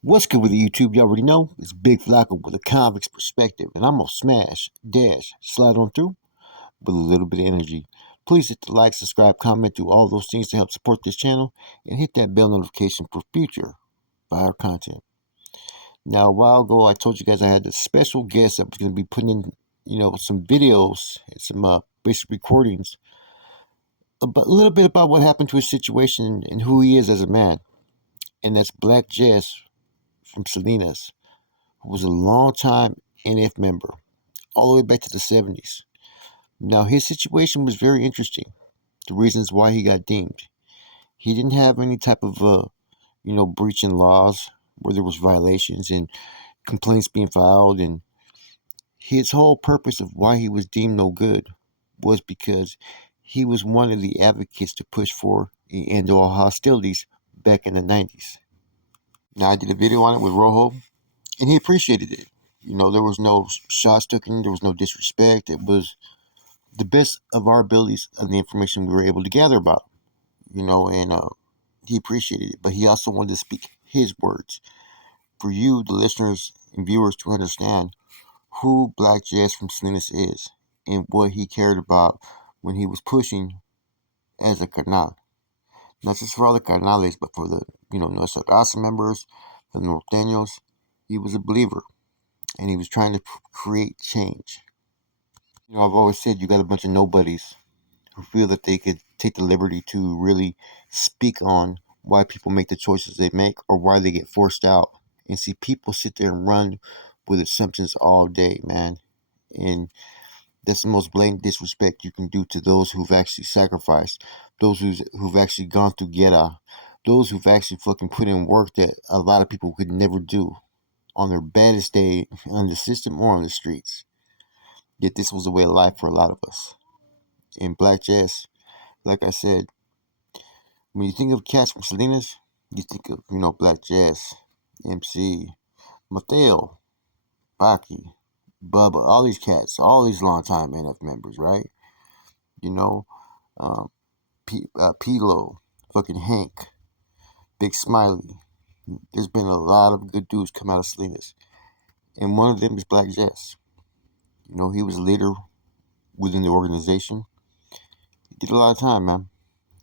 What's good with the YouTube? You already know it's Big Flacco with a convict's perspective, and I'm gonna smash, dash, slide on through with a little bit of energy. Please hit the like, subscribe, comment, do all those things to help support this channel, and hit that bell notification for future fire content. Now, a while ago, I told you guys I had a special guest that was gonna be putting in, some videos and some basic recordings, about a little bit about what happened to his situation and who he is as a man, and that's Black Jess from Salinas, who was a long-time NF member, all the way back to the 70s. Now, his situation was very interesting. The reasons why he got deemed. He didn't have any type of, breaching laws where there was violations and complaints being filed. And his whole purpose of why he was deemed no good was because he was one of the advocates to push for an end to all hostilities back in the 90s. Now, I did a video on it with Rojo, and he appreciated it. There was no shots taken, there was no disrespect. It was the best of our abilities and the information we were able to gather about and he appreciated it. But he also wanted to speak his words for you, the listeners and viewers, to understand who Black Jess from Salinas is and what he cared about when he was pushing as a carnal. Not just for all the carnales, but for the, Nuestra Raza members, the Norteños. He was a believer and he was trying to create change. I've always said you got a bunch of nobodies who feel that they could take the liberty to really speak on why people make the choices they make or why they get forced out. And see people sit there and run with assumptions all day, man. And that's the most blatant disrespect you can do to those who've actually sacrificed, those who've actually gone through guerra, those who've actually fucking put in work that a lot of people could never do on their baddest day on the system or on the streets. Yet this was a way of life for a lot of us. And Black Jess, like I said, when you think of cats from Salinas, you think of, Black Jess, MC, Mateo, Baki, Bubba, all these cats, all these longtime NF members, right? You know, um, Pilo, fucking Hank, Big Smiley. There's been a lot of good dudes come out of Salinas. And one of them is Black Jess. He was a leader within the organization. He did a lot of time, man.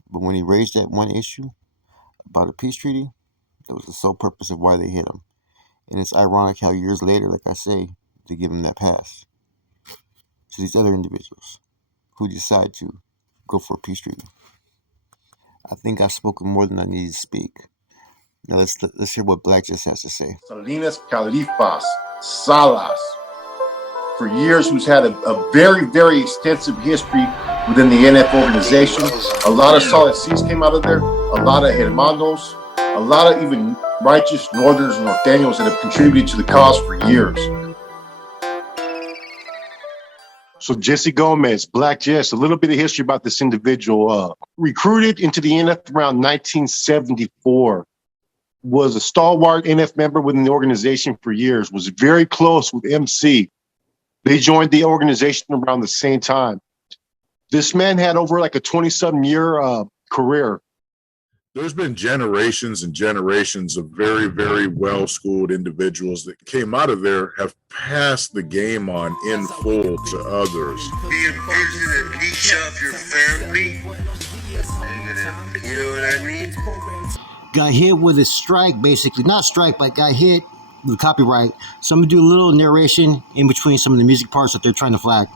But when he raised that one issue about a peace treaty, that was the sole purpose of why they hit him. And it's ironic how years later, like I say, they give him that pass to these other individuals who decide to go for a peace treaty. I think I've spoken more than I need to speak. Now let's hear what Black Jess has to say. Salinas Califas Salas, for years, who's had a very, very extensive history within the NF organization. A lot of solid C's came out of there, a lot of hermanos, a lot of even righteous northerners and norteños that have contributed to the cause for years. So Jesse Gomez, Black Jess, a little bit of history about this individual. Recruited into the NF around 1974. Was a stalwart NF member within the organization for years, was very close with MC. They joined the organization around the same time. This man had over like a 20-something year career. There's been generations and generations of very, very well-schooled individuals that came out of there, have passed the game on in full to others. Be a person that leech off your family. You know what I mean? Got hit with a strike, basically. Not strike, but got hit with copyright. So I'm going to do a little narration in between some of the music parts that they're trying to flag.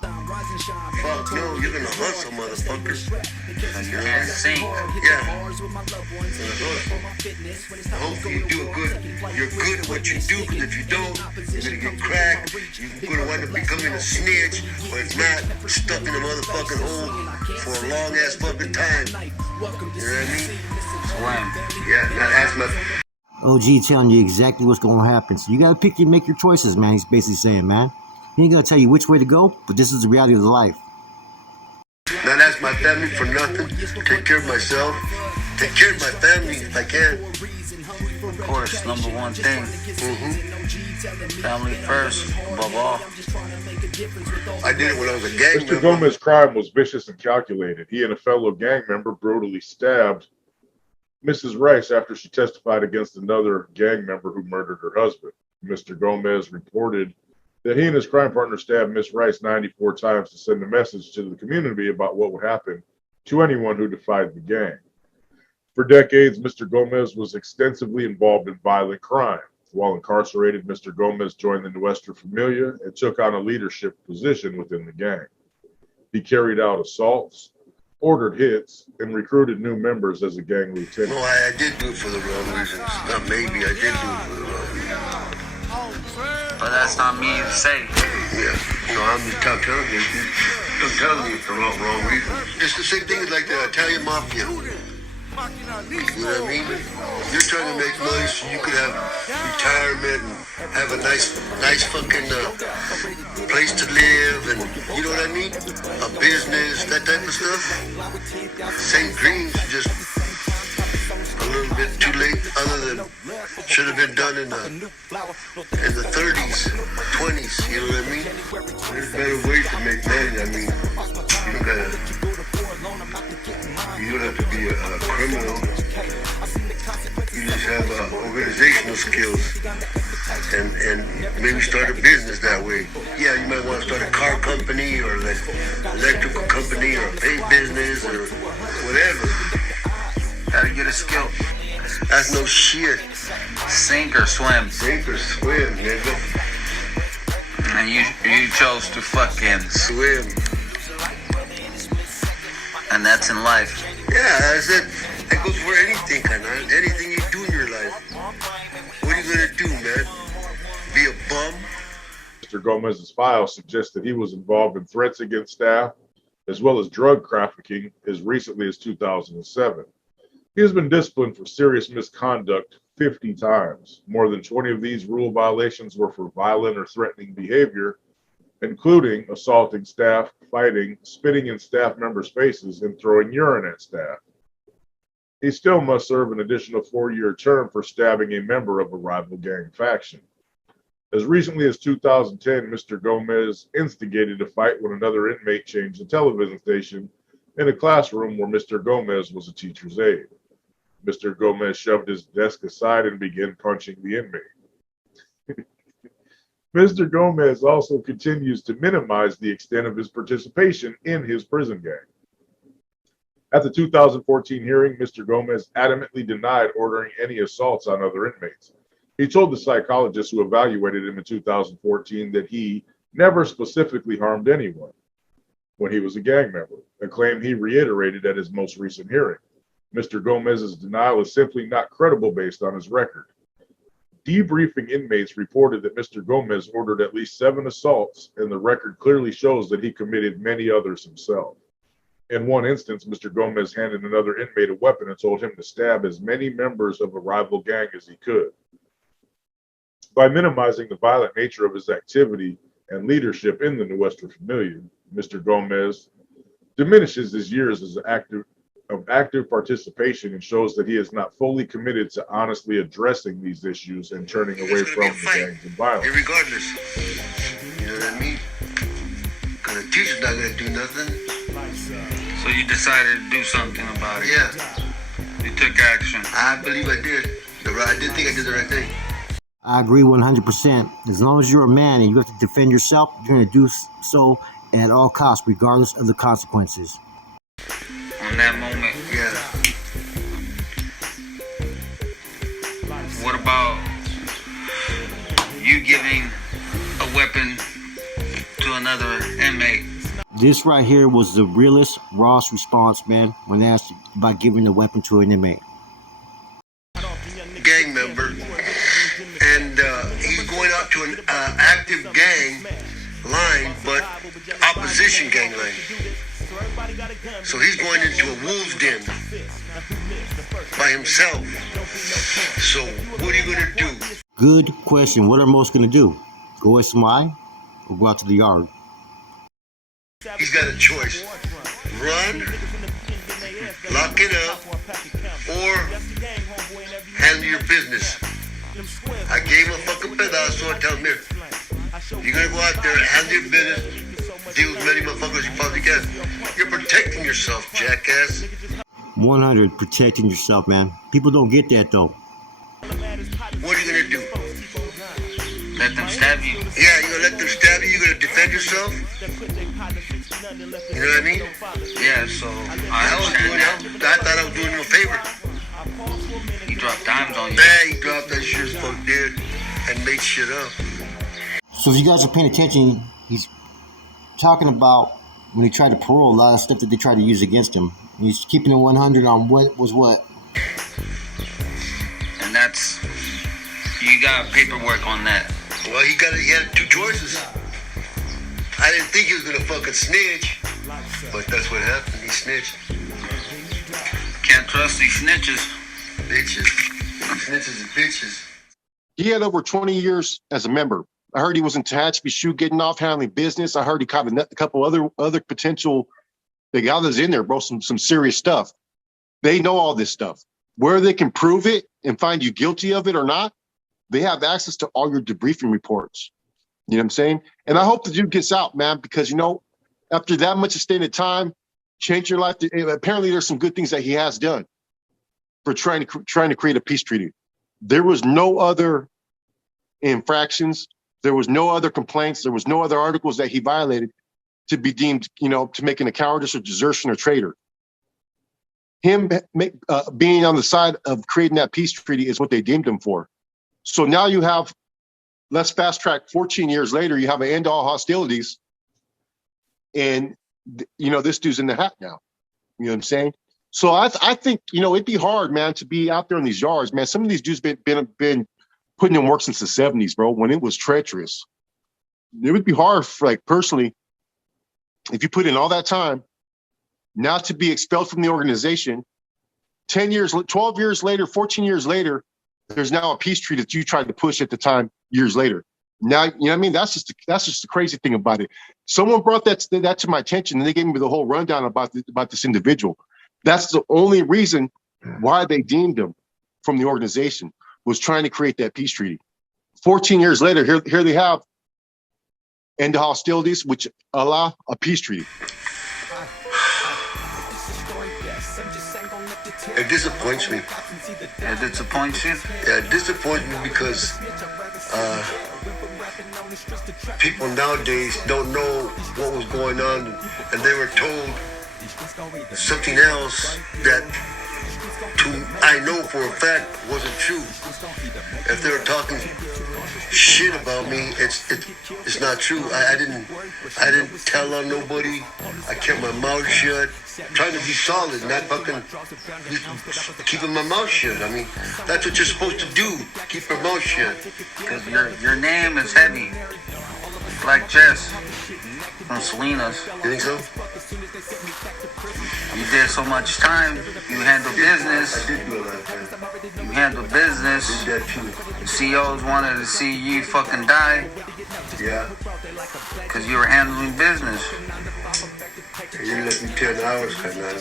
Fuck no, you're gonna hustle, motherfuckers. You're in sync. Yeah. I hope you do you're good at what you do, because if you don't, you're gonna get cracked, you're gonna wind up becoming a snitch, or if not, stuck in a motherfucking hole for a long ass fucking time. You know what I mean? Yeah, now ask my... OG telling you exactly what's going to happen. So you got to pick and make your choices, man. He's basically saying, man. He ain't going to tell you which way to go, but this is the reality of the life. Not ask my family for nothing. Take care of myself. Take care of my family if I can. Of course, number one thing. Family first, above all. I did it when I was a gang member. Mr. Gomez's crime was vicious and calculated. He and a fellow gang member brutally stabbed Mrs. Rice after she testified against another gang member who murdered her husband. Mr. Gomez reported that he and his crime partner stabbed Miss Rice 94 times to send a message to the community about what would happen to anyone who defied the gang. For decades, Mr. Gomez was extensively involved in violent crime. While incarcerated, Mr. Gomez joined the Nuestra Familia and took on a leadership position within the gang. He carried out assaults, ordered hits, and recruited new members as a gang lieutenant. No, I did do it for the wrong reasons. Not maybe, I did do it for the wrong reasons. But that's not me to say. Yeah, no, I'm just telling you. I'm telling you for the wrong reasons. It's the same thing as like the Italian mafia. You know what I mean? You're trying to make money so you could have retirement and have a nice fucking place to live, and you know what I mean? A business, that type of stuff. Same dreams, just a little bit too late. Other than should have been done in the 30s, 20s. You know what I mean? There's better ways to make money. I mean, you don't have to be a criminal. You just have organizational skills and maybe start a business that way. Yeah, you might want to start a car company or like electrical company or a paint business or whatever. Gotta get a skill. That's no shit. Sink or swim. Sink or swim, nigga. And you chose to fucking Swim. And that's in life. Yeah, that's it. That goes for anything, kind of. Anything you do in your life. What are you gonna do, man? Be a bum? Mr. Gomez's file suggests that he was involved in threats against staff, as well as drug trafficking, as recently as 2007. He has been disciplined for serious misconduct 50 times. More than 20 of these rule violations were for violent or threatening behavior, including assaulting staff, fighting, spitting in staff members' faces, and throwing urine at staff. He still must serve an additional 4-year term for stabbing a member of a rival gang faction. As recently as 2010, Mr. Gomez instigated a fight when another inmate changed the television station in a classroom where Mr. Gomez was a teacher's aide. Mr. Gomez shoved his desk aside and began punching the inmate. Mr. Gomez also continues to minimize the extent of his participation in his prison gang. At the 2014 hearing, Mr. Gomez adamantly denied ordering any assaults on other inmates. He told the psychologist who evaluated him in 2014 that he never specifically harmed anyone when he was a gang member, a claim he reiterated at his most recent hearing. Mr. Gomez's denial is simply not credible based on his record. Debriefing inmates reported that Mr. Gomez ordered at least 7 assaults, and the record clearly shows that he committed many others himself. In one instance, Mr. Gomez handed another inmate a weapon and told him to stab as many members of a rival gang as he could. By minimizing the violent nature of his activity and leadership in the Nuestra Familia, Mr. Gomez diminishes his years as active participation and shows that he is not fully committed to honestly addressing these issues and turning away from the gangs and violence. Irregardless. You know what I mean? Because the teacher's not going to do nothing. So you decided to do something about it. Yeah. You took action. I believe I did. I did think I did the right thing. I agree 100%. As long as you're a man and you have to defend yourself, you're going to do so at all costs, regardless of the consequences. On that moment. Yeah. What about you giving a weapon to another inmate? This right here was the realest, rawest response, man, when asked about giving a weapon to an inmate. Gang member. And he's going out to an active gang line, but opposition gang line. So he's going into a wolf's den by himself. So what are you going to do? Good question. What are most going to do? Go SMI or go out to the yard? He's got a choice. Run, lock it up, or handle your business. I gave him a fucking pedazo and tell him, here, you're going to go out there and handle your business, deal with many motherfuckers you possibly can. You're protecting yourself, jackass. 100, protecting yourself, man. People don't get that though. What are you gonna do? Let them stab you. Yeah, you're gonna let them stab you? You're gonna defend yourself? You know what I mean? Yeah, so I understand that. I thought I was doing him a favor. He dropped dimes on you. Yeah, he dropped that shit as fuck dead and made shit up. So if you guys are paying attention, he's talking about when he tried to parole, a lot of stuff that they tried to use against him. He's keeping it 100 on what was what. And that's, you got paperwork on that. Well, he had two choices. I didn't think he was gonna fucking snitch, but that's what happened. He snitched. Can't trust these snitches. Bitches. Snitches and bitches. He had over 20 years as a member. I heard he was in Tehachapi Shoe getting off, handling business. I heard he caught a couple other potential big others in there, bro, some serious stuff. They know all this stuff. Where they can prove it and find you guilty of it or not, they have access to all your debriefing reports. You know what I'm saying? And I hope the dude gets out, man, because, you know, after that much extended time, change your life. Apparently there's some good things that he has done for trying to create a peace treaty. There was no other infractions. There was no other complaints. There was no other articles that he violated to be deemed, you know, to making a cowardice or desertion or traitor. Him being on the side of creating that peace treaty is what they deemed him for. So now you have, let's fast track 14 years later, you have an end to all hostilities. And, you know, this dude's in the hat now. You know what I'm saying? So I think, you know, it'd be hard, man, to be out there in these yards, man. Some of these dudes been putting in work since the 70s, bro, when it was treacherous. It would be hard, like, personally, if you put in all that time, now to be expelled from the organization, 10 years, 12 years later, 14 years later, there's now a peace treaty that you tried to push at the time, years later. Now, you know what I mean? That's just the crazy thing about it. Someone brought that to my attention, and they gave me the whole rundown about this individual. That's the only reason why they deemed him from the organization, was trying to create that peace treaty. 14 years later, here they have end to hostilities, which allow a peace treaty. It disappoints me. It disappoints you? Yeah, it disappoints me because people nowadays don't know what was going on, and they were told something else that I know for a fact wasn't true. If they were talking shit about me, it's not true. I didn't tell on nobody. I kept my mouth shut. Trying to be solid, not fucking just keeping my mouth shut. I mean, that's what you're supposed to do. Keep your mouth shut. Because your name is heavy. Like Jess from Salinas. You think so? You did so much time. You handle business. I did do a lot of time. You handle business. I did that too. CEOs wanted to see you fucking die Yeah. because you were handling business. You left me 10 hours, Carnal.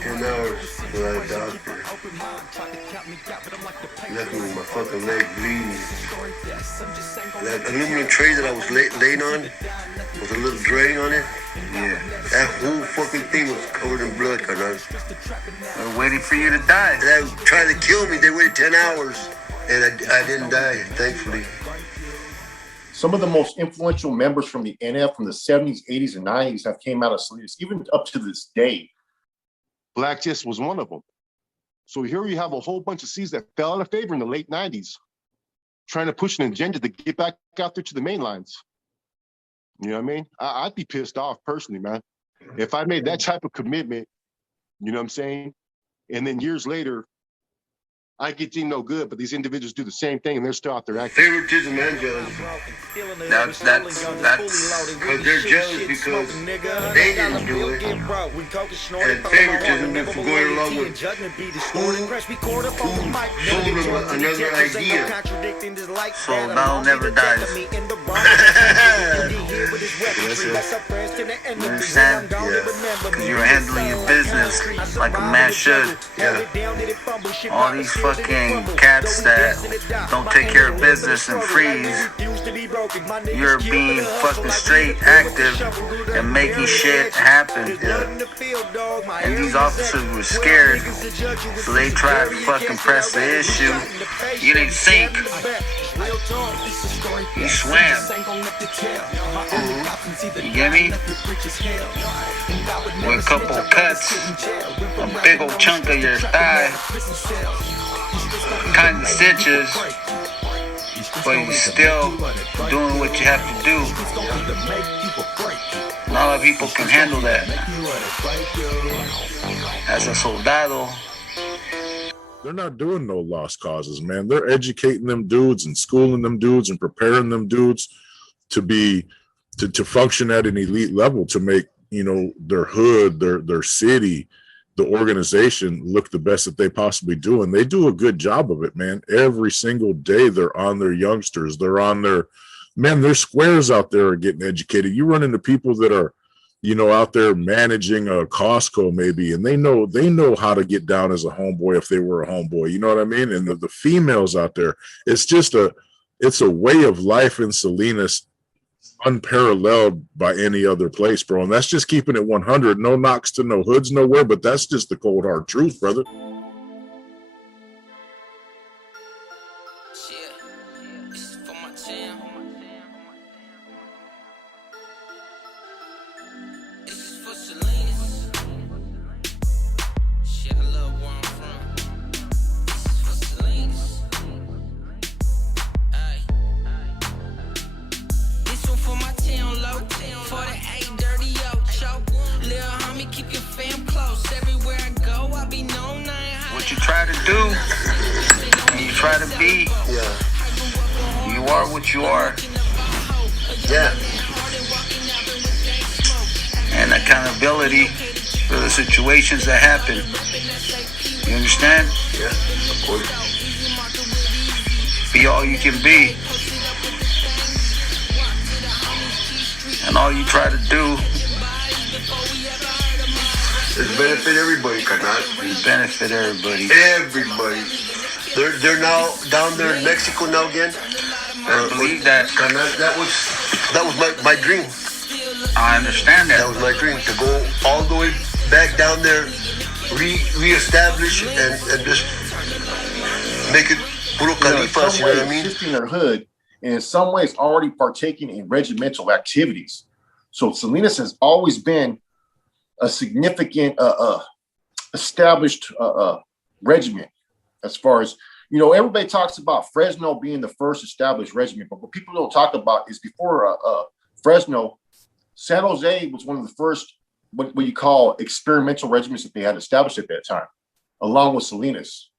10 hours without a doctor. Left me with my fucking leg bleeding. That aluminum tray that I was laying on with a little drain on it. Yeah. That whole fucking thing was covered in blood, Carnal. They're waiting for you to die. They were trying to kill me. They waited 10 hours, and I didn't die, thankfully. Some of the most influential members from the NF from the 70s, 80s, and 90s have came out of Salinas, even up to this day. Black Jess was one of them. So here you have a whole bunch of C's that fell out of favor in the late 90s, trying to push an agenda to get back out there to the main lines. You know what I mean? I'd be pissed off personally, man. If I made that type of commitment, you know what I'm saying? And then years later, I get deemed no good, but these individuals do the same thing and they're still out there acting. Favoritism and jealousy. That's Because they're jealous because they didn't do it. And favoritism is for going along with who told them another idea. so that'll never dies. You understand? Yeah. Because you're handling your business like a man should. Yeah. All these fucking cats that don't take care of business and freeze. You're being fucking straight active and making shit happen. And these officers were scared, so they tried to fucking press the issue. You didn't sink. You swam. You get me? With a couple cuts, a big old chunk of your thigh, kind of stitches, but you're still doing what you have to do. Not a lot of people can handle that. As a soldado, they're not doing no lost causes, man. They're educating them dudes and schooling them dudes and preparing them dudes to be to function at an elite level, to make, you know, their hood, their city, the organization look the best that they possibly do. And they do a good job of it, man. Every single day they're on their youngsters. They're on their, man, their squares out there are getting educated. You run into people that are, you know, out there managing a Costco maybe, and they know how to get down as a homeboy if they were a homeboy. You know what I mean? And the females out there, it's a way of life in Salinas unparalleled by any other place, bro. And that's just keeping it 100. No knocks to no hoods nowhere, but that's just the cold hard truth, brother. what you try to do, and you try to be, you are what you are. Yeah. And accountability for the situations that happen. You understand? Yeah, of course. Be all you can be. And all you try to do is benefit everybody, carnal. benefit everybody. Everybody. They're now down there in Mexico now again. I believe that. Carnal, that was my dream. I understand that. That was my dream, to go all the way back down there, reestablish and just make it puro califas, you know what I mean? Shifting their hood, and in some ways already partaking in regimental activities. So Salinas has always been a significant established regiment. As far as, you know, everybody talks about Fresno being the first established regiment, but what people don't talk about is before Fresno, San Jose was one of the first, what you call experimental regiments that they had established at that time, along with Salinas.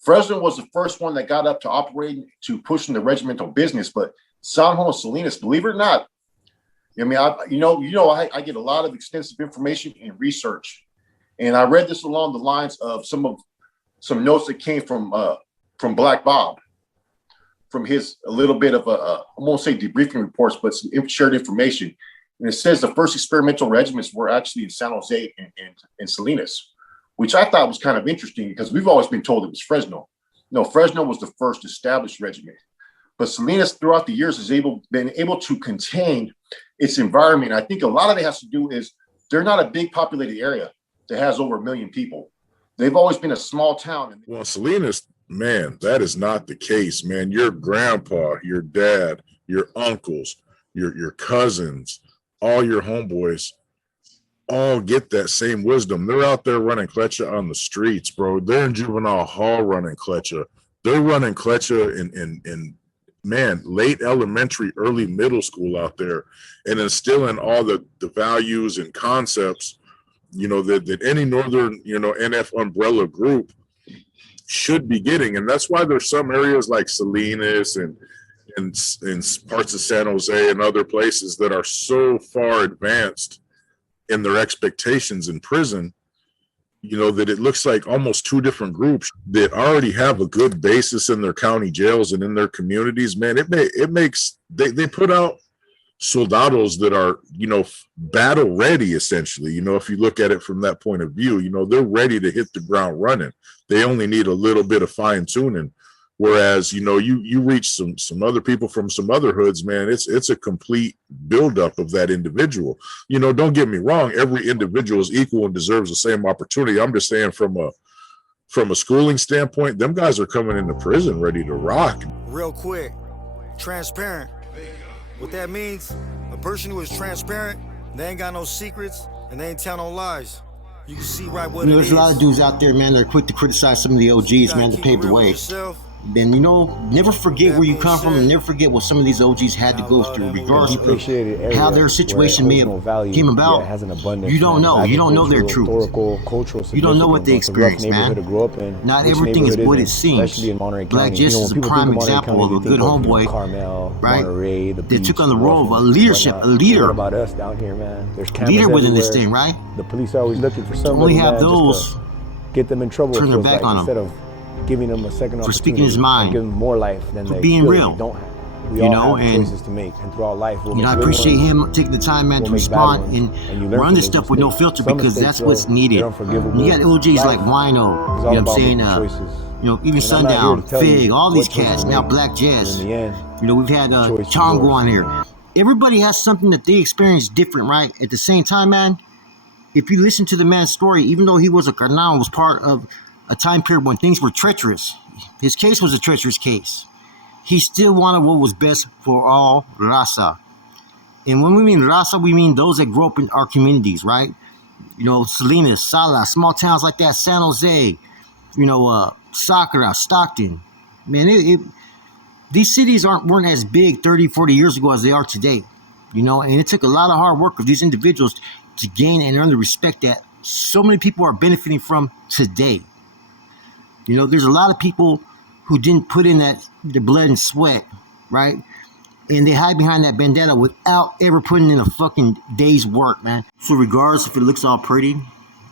Fresno was the first one that got up to operating, to pushing the regimental business, but San Juan and Salinas, believe it or not, I mean, I get a lot of extensive information and research, and I read this along the lines of some notes that came from Black Bob, from his a little bit of I won't say debriefing reports, but some shared information. And it says the first experimental regiments were actually in San Jose and Salinas, which I thought was kind of interesting because we've always been told it was Fresno. No, Fresno was the first established regiment. But Salinas throughout the years has been able to contain its environment. I think a lot of it has to do is they're not a big populated area that has over 1 million people. They've always been a small town. Well, Salinas, man, that is not the case, man. Your grandpa, your dad, your uncles, your cousins, all your homeboys all get that same wisdom. They're out there running Klecha on the streets, bro. They're in juvenile hall running Klecha. They're running Klecha in man, late elementary, early middle school out there, and instilling all the values and concepts, you know, that any northern, you know, NF umbrella group should be getting. And that's why there's some areas like Salinas and parts of San Jose and other places that are so far advanced in their expectations in prison, you know, that it looks like almost two different groups that already have a good basis in their county jails and in their communities. Man, it makes they put out soldados that are, battle ready, essentially. If you look at it from that point of view, they're ready to hit the ground running. They only need a little bit of fine tuning. Whereas, you reach some other people from some other hoods, man, it's a complete buildup of that individual. Don't get me wrong, every individual is equal and deserves the same opportunity. I'm just saying from a schooling standpoint, them guys are coming into prison ready to rock. Real quick, transparent. What that means, a person who is transparent, they ain't got no secrets, and they ain't tell no lies. You can see right what it is. There's a lot of dudes out there, man, that are quick to criticize some of the OGs, man, that paved the way. Then, never forget where you come from and never forget what some of these OGs had to go through, regardless of how their situation may have came about. You don't know. You don't know their truth. You don't know what they experienced, man. Not everything is what it seems. Black Jess is a prime example of a good homeboy, right? That took on the role of a leadership, a leader. Leader within this thing, right? The police are always looking for somebody, only have those get them in trouble. turn their back on them. Giving them a second for speaking his mind, give them more life than for they being real. Don't have. We all have choices to make, and throughout life, I appreciate him taking the time, man, to respond and run this stuff with no filter, because that's what's needed. You got OGs like Wino, I'm saying, even Sundown, Fig, all these cats, now Black Jess. We've had Chongo on here. Everybody has something that they experience different, right? At the same time, man, if you listen to the man's story, even though he was a carnal, was part of a time period when things were treacherous. His case was a treacherous case. He still wanted what was best for all raza. And when we mean raza, we mean those that grew up in our communities, right? Salinas, Salinas, small towns like that, San Jose, Sakura, Stockton. Man, these cities weren't as big 30, 40 years ago as they are today. And it took a lot of hard work of these individuals to gain and earn the respect that so many people are benefiting from today. There's a lot of people who didn't put in their blood and sweat, right? And they hide behind that bandana without ever putting in a fucking day's work, man. So regardless if it looks all pretty,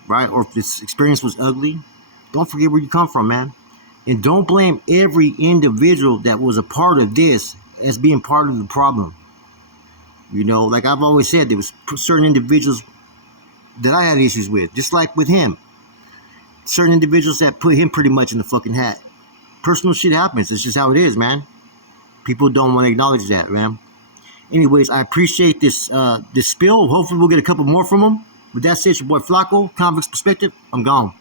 right, or if this experience was ugly, don't forget where you come from, man. And don't blame every individual that was a part of this as being part of the problem. Like I've always said, there was certain individuals that I had issues with, just like with him. Certain individuals that put him pretty much in the fucking hat. Personal shit happens. It's just how it is, man. People don't want to acknowledge that, man. Anyways, I appreciate this spill. Hopefully we'll get a couple more from him. With that said, your boy Flacco, Convict's Perspective. I'm gone.